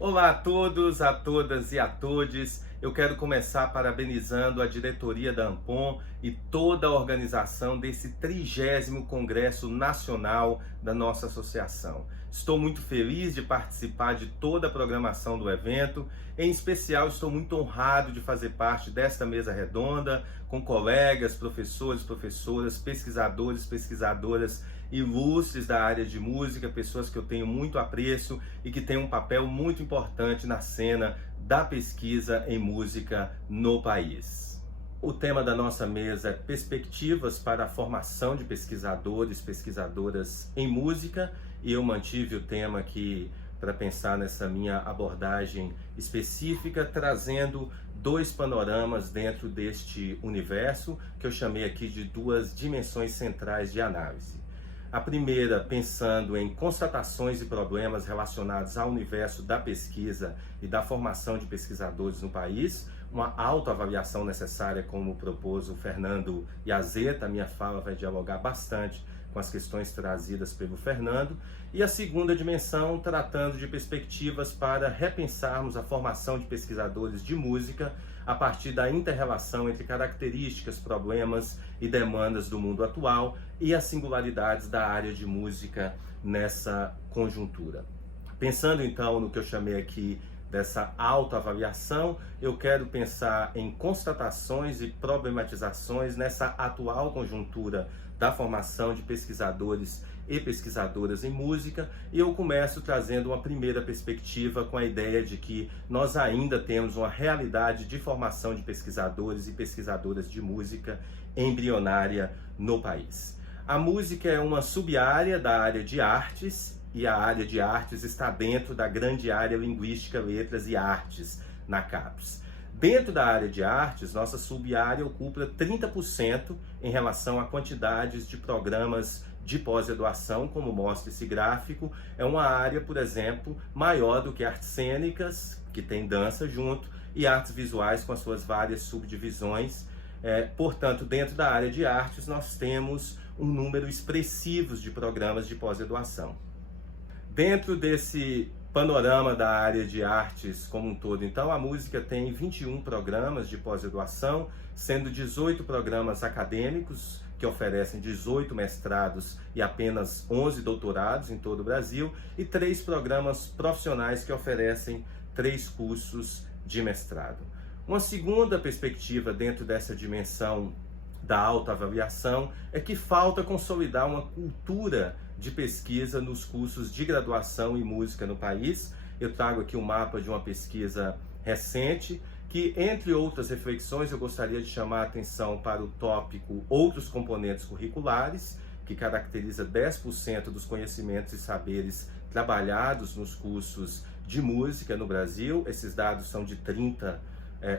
Olá a todos, a todas e a todes. Eu quero começar parabenizando a diretoria da Ampon e toda a organização desse 30º Congresso Nacional da nossa associação. Estou muito feliz de participar de toda a programação do evento. Em especial, estou muito honrado de fazer parte desta mesa redonda com colegas, professores, professoras, pesquisadores, pesquisadoras ilustres da área de música, pessoas que eu tenho muito apreço e que têm um papel muito importante na cena da pesquisa em música no país. O tema da nossa mesa é perspectivas para a formação de pesquisadores, pesquisadoras em música, e eu mantive o tema aqui para pensar nessa minha abordagem específica, trazendo dois panoramas dentro deste universo que eu chamei aqui de duas dimensões centrais de análise. A primeira, pensando em constatações e problemas relacionados ao universo da pesquisa e da formação de pesquisadores no país, uma autoavaliação necessária, como propôs o Fernando Iazeta. A minha fala vai dialogar bastante com as questões trazidas pelo Fernando. E a segunda dimensão, tratando de perspectivas para repensarmos a formação de pesquisadores de música a partir da inter-relação entre características, problemas e demandas do mundo atual e as singularidades da área de música nessa conjuntura. Pensando então no que eu chamei aqui dessa autoavaliação, eu quero pensar em constatações e problematizações nessa atual conjuntura da formação de pesquisadores e pesquisadoras em música, e eu começo trazendo uma primeira perspectiva com a ideia de que nós ainda temos uma realidade de formação de pesquisadores e pesquisadoras de música embrionária no país. A música é uma sub-área da área de artes, e a área de artes está dentro da grande área linguística, letras e artes, na CAPES. Dentro da área de artes, nossa sub-área ocupa 30% em relação a quantidades de programas de pós-graduação, como mostra esse gráfico. É uma área, por exemplo, maior do que artes cênicas, que tem dança junto, e artes visuais com as suas várias subdivisões. Portanto, dentro da área de artes, nós temos um número expressivo de programas de pós-graduação. Dentro desse panorama da área de artes como um todo, então, a música tem 21 programas de pós-graduação, sendo 18 programas acadêmicos, que oferecem 18 mestrados e apenas 11 doutorados em todo o Brasil, e 3 programas profissionais que oferecem 3 cursos de mestrado. Uma segunda perspectiva dentro dessa dimensão da autoavaliação é que falta consolidar uma cultura de pesquisa nos cursos de graduação em música no país. Eu trago aqui um mapa de uma pesquisa recente que, entre outras reflexões, eu gostaria de chamar a atenção para o tópico outros componentes curriculares, que caracteriza 10% dos conhecimentos e saberes trabalhados nos cursos de música no Brasil. Esses dados são de 30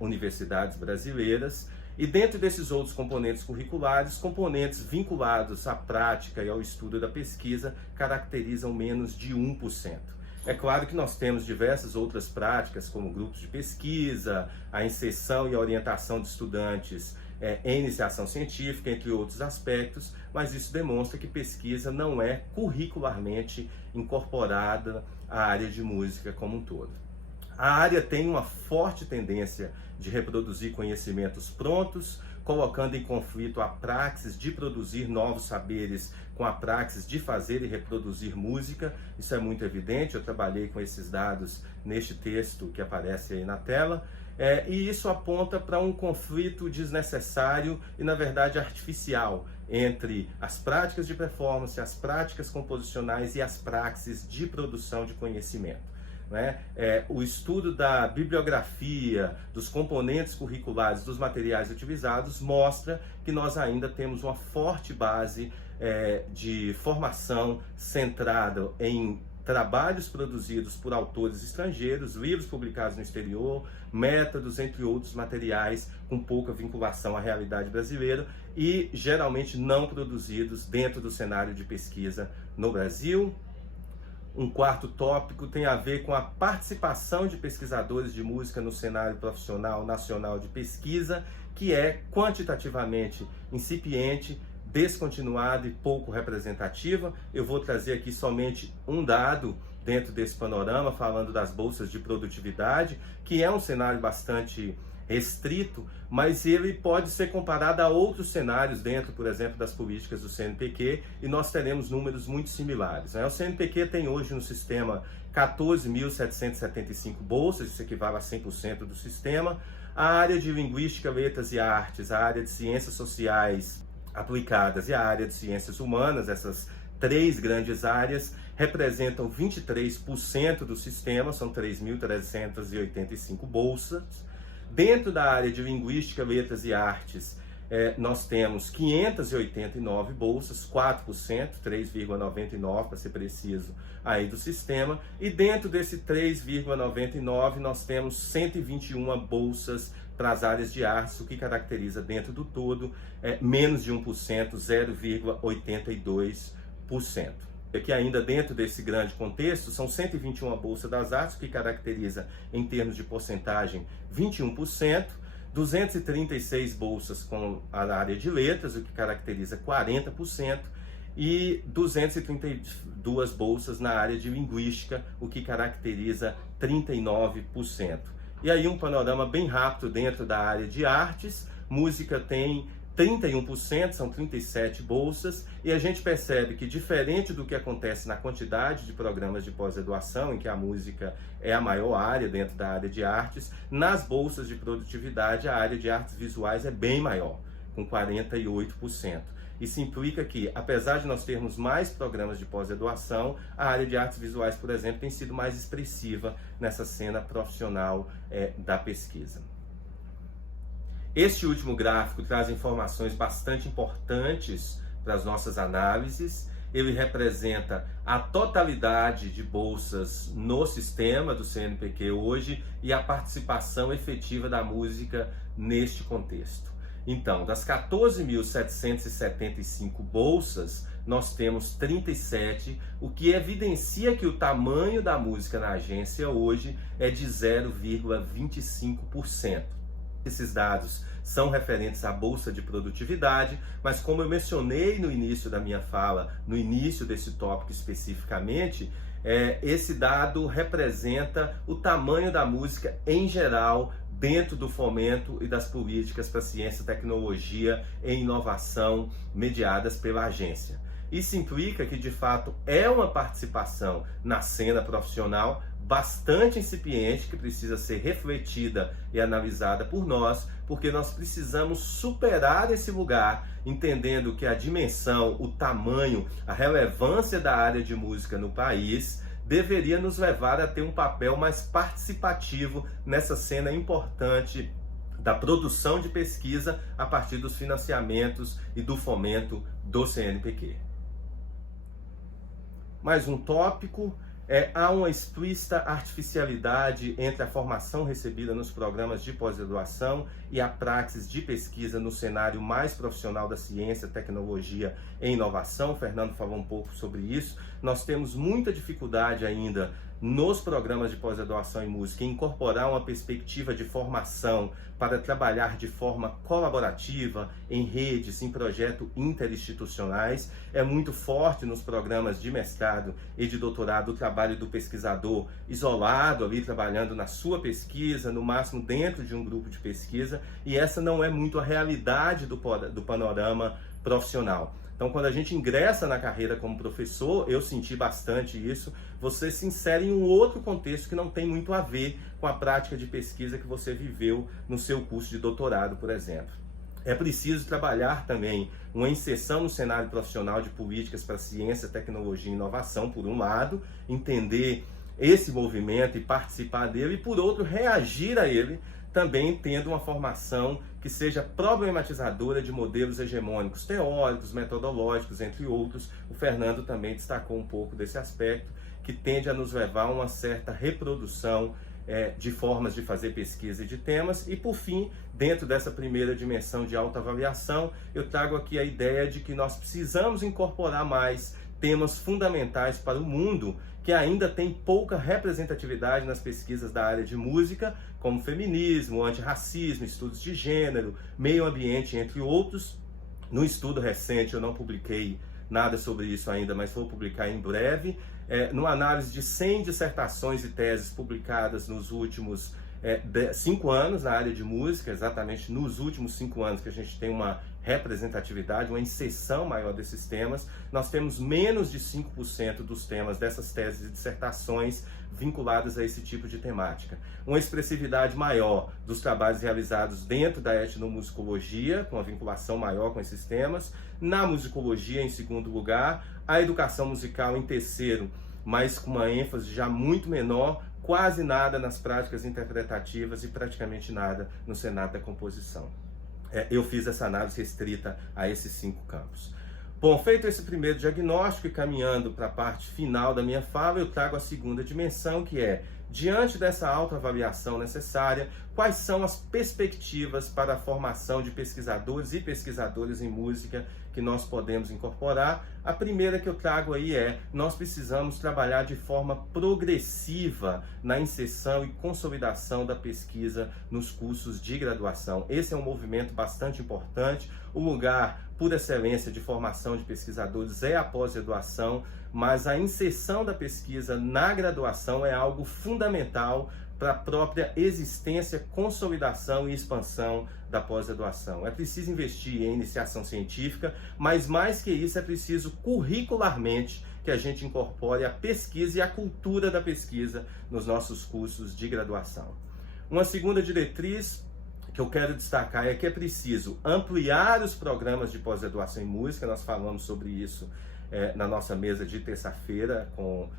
universidades brasileiras. E dentro desses outros componentes curriculares, componentes vinculados à prática e ao estudo da pesquisa caracterizam menos de 1%. É claro que nós temos diversas outras práticas, como grupos de pesquisa, a inserção e a orientação de estudantes em iniciação científica, entre outros aspectos, mas isso demonstra que pesquisa não é curricularmente incorporada à área de música como um todo. A área tem uma forte tendência de reproduzir conhecimentos prontos, colocando em conflito a praxis de produzir novos saberes com a praxis de fazer e reproduzir música. Isso é muito evidente, eu trabalhei com esses dados neste texto que aparece aí na tela, e isso aponta para um conflito desnecessário e, na verdade, artificial entre as práticas de performance, as práticas composicionais e as praxis de produção de conhecimento. O estudo da bibliografia, dos componentes curriculares, dos materiais utilizados, mostra que nós ainda temos uma forte base de formação centrada em trabalhos produzidos por autores estrangeiros, livros publicados no exterior, métodos, entre outros materiais com pouca vinculação à realidade brasileira e geralmente não produzidos dentro do cenário de pesquisa no Brasil. Um quarto tópico tem a ver com a participação de pesquisadores de música no cenário profissional nacional de pesquisa, que é quantitativamente incipiente, descontinuada e pouco representativa. Eu vou trazer aqui somente um dado dentro desse panorama, falando das bolsas de produtividade, que é um cenário bastante restrito, mas ele pode ser comparado a outros cenários dentro, por exemplo, das políticas do CNPq, e nós teremos números muito similares, né? O CNPq tem hoje no sistema 14.775 bolsas, isso equivale a 100% do sistema. A área de Linguística, Letras e Artes, a área de Ciências Sociais aplicadas e a área de Ciências Humanas, essas três grandes áreas, representam 23% do sistema, são 3.385 bolsas. Dentro da área de Linguística, Letras e Artes, nós temos 589 bolsas, 4%, 3,99% para ser preciso, aí do sistema. E dentro desse 3,99% nós temos 121 bolsas para as áreas de artes, o que caracteriza dentro do todo menos de 1%, 0,82%. Aqui ainda dentro desse grande contexto, são 121 bolsas das artes, o que caracteriza em termos de porcentagem 21%, 236 bolsas com a área de letras, o que caracteriza 40%, e 232 bolsas na área de linguística, o que caracteriza 39%. E aí um panorama bem rápido dentro da área de artes, música tem 31%, são 37 bolsas, e a gente percebe que, diferente do que acontece na quantidade de programas de pós-graduação, em que a música é a maior área dentro da área de artes, nas bolsas de produtividade a área de artes visuais é bem maior, com 48%. Isso implica que, apesar de nós termos mais programas de pós-graduação, a área de artes visuais, por exemplo, tem sido mais expressiva nessa cena profissional da pesquisa. Este último gráfico traz informações bastante importantes para as nossas análises. Ele representa a totalidade de bolsas no sistema do CNPq hoje e a participação efetiva da música neste contexto. Então, das 14.775 bolsas, nós temos 37, o que evidencia que o tamanho da música na agência hoje é de 0,25%. Esses dados são referentes à Bolsa de Produtividade, mas como eu mencionei no início da minha fala, no início desse tópico especificamente, esse dado representa o tamanho da música em geral dentro do fomento e das políticas para ciência, tecnologia e inovação mediadas pela agência. Isso implica que, de fato, é uma participação na cena profissional bastante incipiente, que precisa ser refletida e analisada por nós, porque nós precisamos superar esse lugar, entendendo que a dimensão, o tamanho, a relevância da área de música no país deveria nos levar a ter um papel mais participativo nessa cena importante da produção de pesquisa a partir dos financiamentos e do fomento do CNPq. Mais um tópico. Há uma explícita artificialidade entre a formação recebida nos programas de pós-graduação e a praxis de pesquisa no cenário mais profissional da ciência, tecnologia e inovação. O Fernando falou um pouco sobre isso. Nós temos muita dificuldade ainda nos programas de pós-graduação em música em incorporar uma perspectiva de formação para trabalhar de forma colaborativa, em redes, em projetos interinstitucionais. É muito forte nos programas de mestrado e de doutorado o trabalho do pesquisador isolado, ali trabalhando na sua pesquisa, no máximo dentro de um grupo de pesquisa, e essa não é muito a realidade do panorama profissional. Então, quando a gente ingressa na carreira como professor, eu senti bastante isso, você se insere em um outro contexto que não tem muito a ver com a prática de pesquisa que você viveu no seu curso de doutorado, por exemplo. É preciso trabalhar também uma inserção no cenário profissional de políticas para ciência, tecnologia e inovação, por um lado, entender esse movimento e participar dele, e por outro, reagir a ele, também tendo uma formação que seja problematizadora de modelos hegemônicos teóricos, metodológicos, entre outros. O Fernando também destacou um pouco desse aspecto, que tende a nos levar a uma certa reprodução de formas de fazer pesquisa e de temas. E, por fim, dentro dessa primeira dimensão de autoavaliação, eu trago aqui a ideia de que nós precisamos incorporar mais temas fundamentais para o mundo que ainda tem pouca representatividade nas pesquisas da área de música, como feminismo, antirracismo, estudos de gênero, meio ambiente, entre outros. No estudo recente, eu não publiquei nada sobre isso ainda, mas vou publicar em breve. numa análise de 100 dissertações e teses publicadas nos últimos 5 anos na área de música, exatamente nos últimos 5 anos que a gente tem uma representatividade, uma inserção maior desses temas, nós temos menos de 5% dos temas dessas teses e dissertações vinculadas a esse tipo de temática. Uma expressividade maior dos trabalhos realizados dentro da etnomusicologia, com a vinculação maior com esses temas, na musicologia em segundo lugar, a educação musical em terceiro, mas com uma ênfase já muito menor, quase nada nas práticas interpretativas e praticamente nada no cenário da composição. Eu fiz essa análise restrita a esses 5 campos. Bom, feito esse primeiro diagnóstico e caminhando para a parte final da minha fala, eu trago a segunda dimensão, que é, diante dessa autoavaliação necessária, quais são as perspectivas para a formação de pesquisadores e pesquisadoras em música que nós podemos incorporar? A primeira que eu trago aí é, nós precisamos trabalhar de forma progressiva na inserção e consolidação da pesquisa nos cursos de graduação. Esse é um movimento bastante importante. O lugar, por excelência, de formação de pesquisadores é a pós-graduação, mas a inserção da pesquisa na graduação é algo fundamental para a própria existência, consolidação e expansão da pós-graduação. É preciso investir em iniciação científica, mas mais que isso é preciso curricularmente que a gente incorpore a pesquisa e a cultura da pesquisa nos nossos cursos de graduação. Uma segunda diretriz que eu quero destacar é que é preciso ampliar os programas de pós-graduação em música. Nós falamos sobre isso na nossa mesa de terça-feira,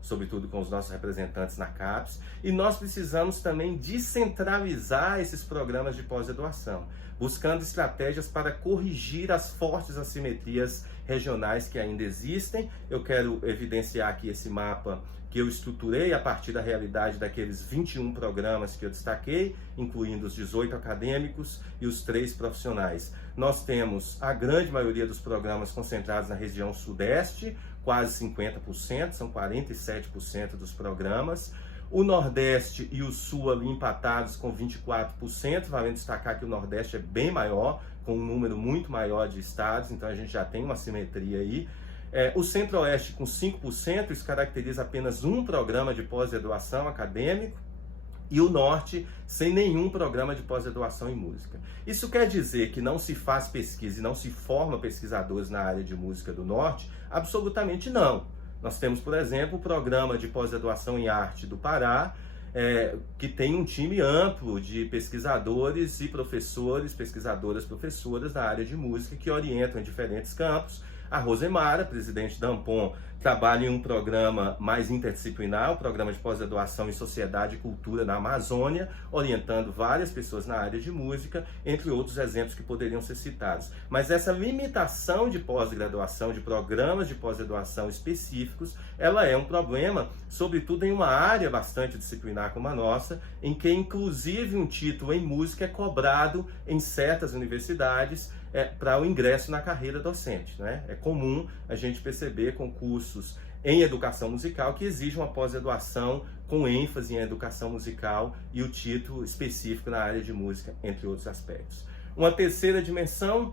sobretudo com os nossos representantes na CAPES, e nós precisamos também descentralizar esses programas de pós-graduação, buscando estratégias para corrigir as fortes assimetrias regionais que ainda existem. Eu quero evidenciar aqui esse mapa que eu estruturei a partir da realidade daqueles 21 programas que eu destaquei, incluindo os 18 acadêmicos e os 3 profissionais. Nós temos a grande maioria dos programas concentrados na região sudeste, quase 50%, são 47% dos programas. O Nordeste e o Sul ali empatados com 24%, valendo destacar que o Nordeste é bem maior, com um número muito maior de estados, então a gente já tem uma simetria aí. O Centro-Oeste com 5%, isso caracteriza apenas um programa de pós-graduação acadêmico, e o Norte sem nenhum programa de pós-graduação em música. Isso quer dizer que não se faz pesquisa e não se forma pesquisadores na área de música do Norte? Absolutamente não. Nós temos, por exemplo, o programa de pós-graduação em arte do Pará, que tem um time amplo de pesquisadores e professores, pesquisadoras, professoras da área de música que orientam em diferentes campos. A Rosemara, presidente da Ampon, trabalha em um programa mais interdisciplinar, o programa de pós-graduação em Sociedade e Cultura na Amazônia, orientando várias pessoas na área de música, entre outros exemplos que poderiam ser citados. Mas essa limitação de pós-graduação, de programas de pós-graduação específicos, ela é um problema, sobretudo em uma área bastante disciplinar como a nossa, em que inclusive um título em música é cobrado em certas universidades, para o ingresso na carreira docente, né? É comum a gente perceber concursos em educação musical que exigem uma pós-graduação com ênfase em educação musical e o título específico na área de música, entre outros aspectos. Uma terceira dimensão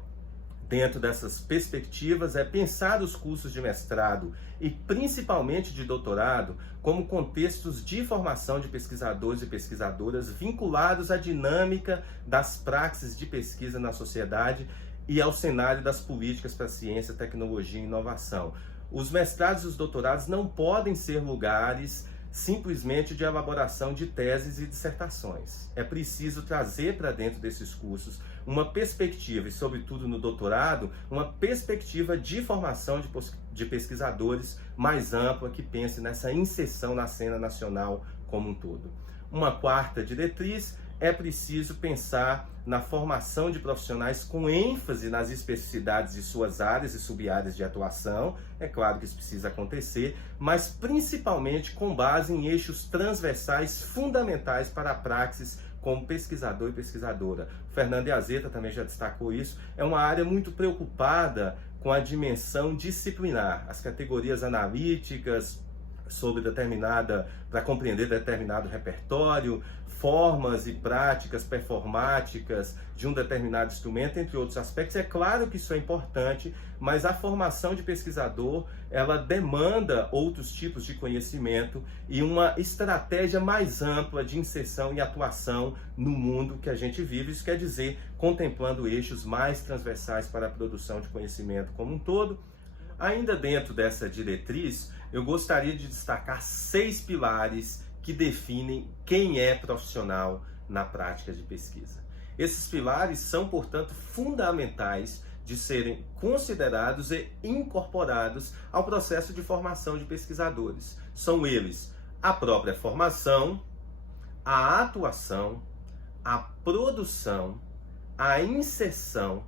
dentro dessas perspectivas é pensar os cursos de mestrado e principalmente de doutorado como contextos de formação de pesquisadores e pesquisadoras vinculados à dinâmica das praxes de pesquisa na sociedade e ao cenário das políticas para ciência, tecnologia e inovação. Os mestrados e os doutorados não podem ser lugares simplesmente de elaboração de teses e dissertações. É preciso trazer para dentro desses cursos uma perspectiva, e sobretudo no doutorado, uma perspectiva de formação de pesquisadores mais ampla que pense nessa inserção na cena nacional como um todo. Uma quarta diretriz: é preciso pensar na formação de profissionais com ênfase nas especificidades de suas áreas e sub-áreas de atuação. É claro que isso precisa acontecer, mas principalmente com base em eixos transversais fundamentais para a praxis como pesquisador e pesquisadora. O Fernando Iazeta também já destacou isso. É uma área muito preocupada com a dimensão disciplinar, as categorias analíticas, para compreender determinado repertório, formas e práticas performáticas de um determinado instrumento, entre outros aspectos. É claro que isso é importante, mas a formação de pesquisador, ela demanda outros tipos de conhecimento e uma estratégia mais ampla de inserção e atuação no mundo que a gente vive. Isso quer dizer, contemplando eixos mais transversais para a produção de conhecimento como um todo. Ainda dentro dessa diretriz, eu gostaria de destacar 6 pilares que definem quem é profissional na prática de pesquisa. Esses pilares são, portanto, fundamentais de serem considerados e incorporados ao processo de formação de pesquisadores. São eles: a própria formação, a atuação, a produção, a inserção,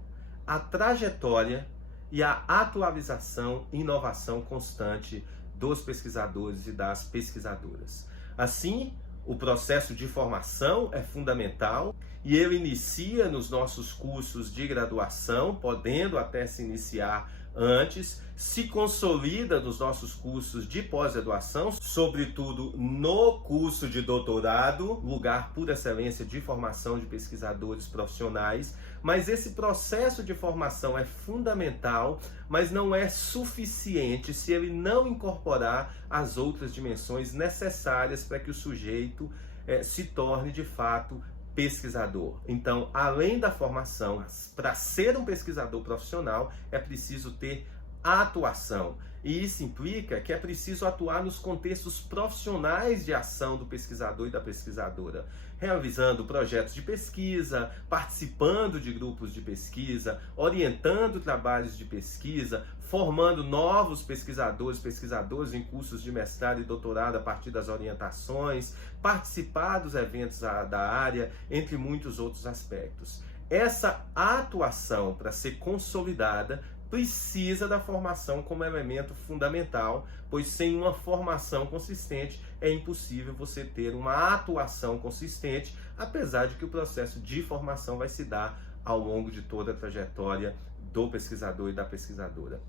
a trajetória e a atualização e inovação constante dos pesquisadores e das pesquisadoras. Assim, o processo de formação é fundamental e ele inicia nos nossos cursos de graduação, podendo até se iniciar antes, se consolida nos nossos cursos de pós-graduação, sobretudo no curso de doutorado, lugar por excelência de formação de pesquisadores profissionais. Mas esse processo de formação é fundamental, mas não é suficiente se ele não incorporar as outras dimensões necessárias para que o sujeito se torne de fato pesquisador. Então, além da formação, para ser um pesquisador profissional, é preciso ter atuação. E isso implica que é preciso atuar nos contextos profissionais de ação do pesquisador e da pesquisadora, realizando projetos de pesquisa, participando de grupos de pesquisa, orientando trabalhos de pesquisa, formando novos pesquisadores em cursos de mestrado e doutorado a partir das orientações, participar dos eventos da área, entre muitos outros aspectos. Essa atuação, para ser consolidada, precisa da formação como elemento fundamental, pois sem uma formação consistente é impossível você ter uma atuação consistente, apesar de que o processo de formação vai se dar ao longo de toda a trajetória do pesquisador e da pesquisadora.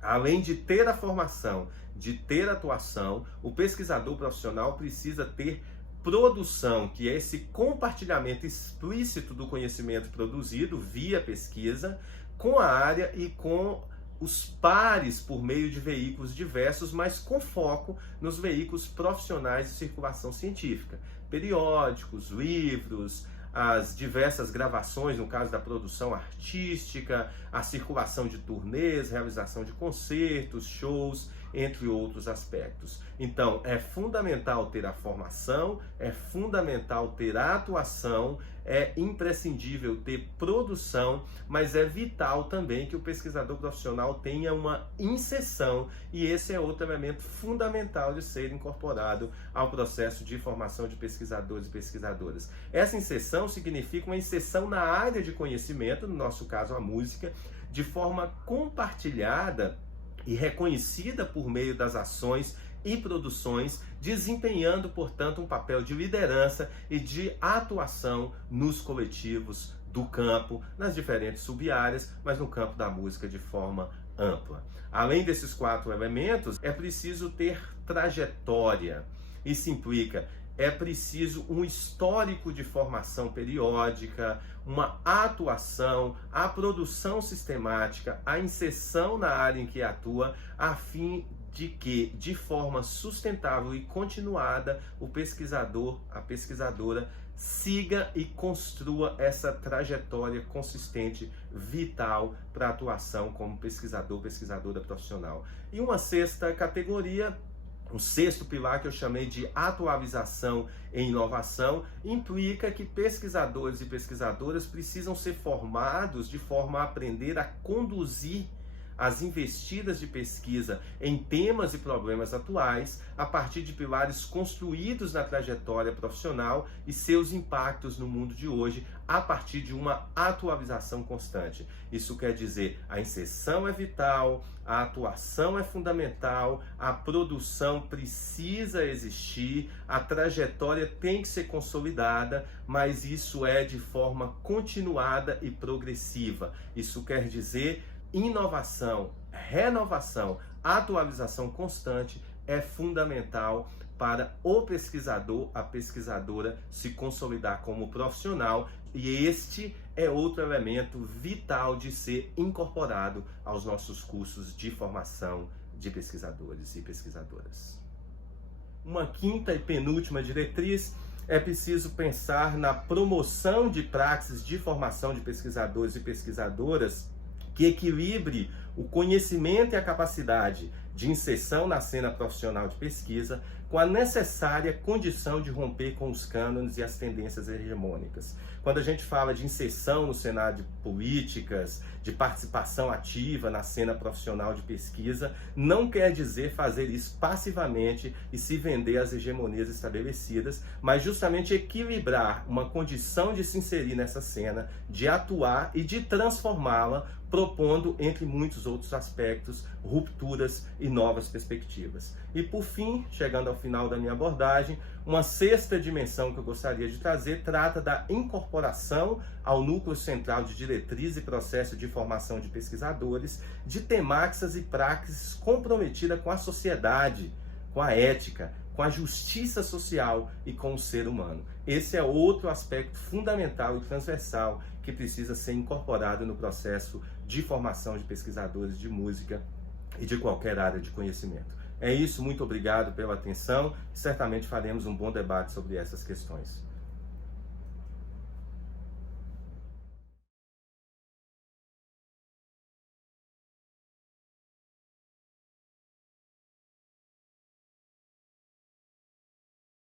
Além de ter a formação, de ter atuação, o pesquisador profissional precisa ter produção, que é esse compartilhamento explícito do conhecimento produzido via pesquisa, com a área e com os pares por meio de veículos diversos, mas com foco nos veículos profissionais de circulação científica, periódicos, livros, as diversas gravações, no caso da produção artística, a circulação de turnês, realização de concertos, shows, entre outros aspectos. Então, é fundamental ter a formação, é fundamental ter a atuação, é imprescindível ter produção, mas é vital também que o pesquisador profissional tenha uma inserção, e esse é outro elemento fundamental de ser incorporado ao processo de formação de pesquisadores e pesquisadoras. Essa inserção significa uma inserção na área de conhecimento, no nosso caso a música, de forma compartilhada e reconhecida por meio das ações e produções, desempenhando, portanto, um papel de liderança e de atuação nos coletivos do campo, nas diferentes sub-áreas, mas no campo da música de forma ampla. Além desses 4 elementos, é preciso ter trajetória. Isso implica é preciso um histórico de formação periódica, uma atuação, a produção sistemática, a inserção na área em que atua, a fim de que, de forma sustentável e continuada, o pesquisador, a pesquisadora, siga e construa essa trajetória consistente, vital para a atuação como pesquisador, pesquisadora profissional. E uma 6ª categoria, um 6º pilar que eu chamei de atualização e inovação, implica que pesquisadores e pesquisadoras precisam ser formados de forma a aprender a conduzir as investidas de pesquisa em temas e problemas atuais a partir de pilares construídos na trajetória profissional e seus impactos no mundo de hoje a partir de uma atualização constante. Isso quer dizer, a inserção é vital, a atuação é fundamental, a produção precisa existir, a trajetória tem que ser consolidada, mas isso é de forma continuada e progressiva. Isso quer dizer inovação, renovação, atualização constante é fundamental para o pesquisador, a pesquisadora se consolidar como profissional, e este é outro elemento vital de ser incorporado aos nossos cursos de formação de pesquisadores e pesquisadoras. Uma quinta e penúltima diretriz: é preciso pensar na promoção de praxis de formação de pesquisadores e pesquisadoras que equilibre o conhecimento e a capacidade de inserção na cena profissional de pesquisa com a necessária condição de romper com os cânones e as tendências hegemônicas. Quando a gente fala de inserção no cenário de políticas, de participação ativa na cena profissional de pesquisa, não quer dizer fazer isso passivamente e se vender às hegemonias estabelecidas, mas justamente equilibrar uma condição de se inserir nessa cena, de atuar e de transformá-la, propondo, entre muitos outros aspectos, rupturas e novas perspectivas. E por fim, chegando ao final da minha abordagem, uma sexta dimensão que eu gostaria de trazer trata da incorporação ao núcleo central de diretriz e processo de formação de pesquisadores de temáticas e praxis comprometidas com a sociedade, com a ética, com a justiça social e com o ser humano. Esse é outro aspecto fundamental e transversal que precisa ser incorporado no processo de formação de pesquisadores de música e de qualquer área de conhecimento. É isso, muito obrigado pela atenção. Certamente faremos um bom debate sobre essas questões.